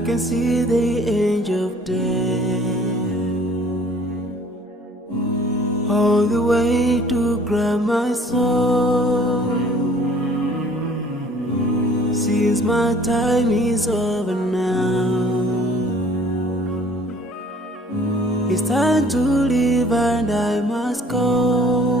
I can see the edge of death all the way to grab my soul. Since my time is over now, it's time to leave and I must go.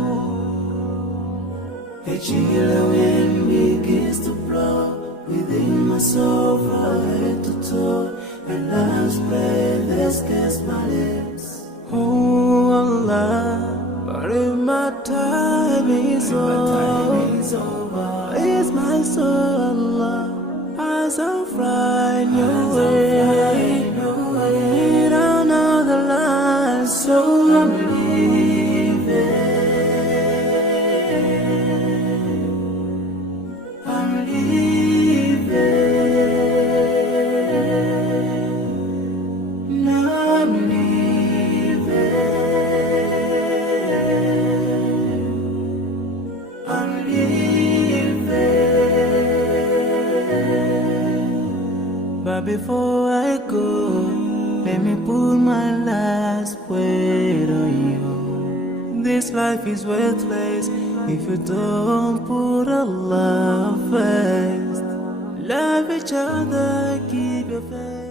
The chilly wind begins to blow within my soul from head to toe, and love's breath has my lips. Oh Allah, but if my time is over, it's my soul, Allah, as I find your way, lead another line, so I'm leaving. I'm leaving. Now I'm leaving. I'm leaving. But before I go, let me put my last word on you. This life is worthless if you don't put Allah first. Love each other, keep your faith.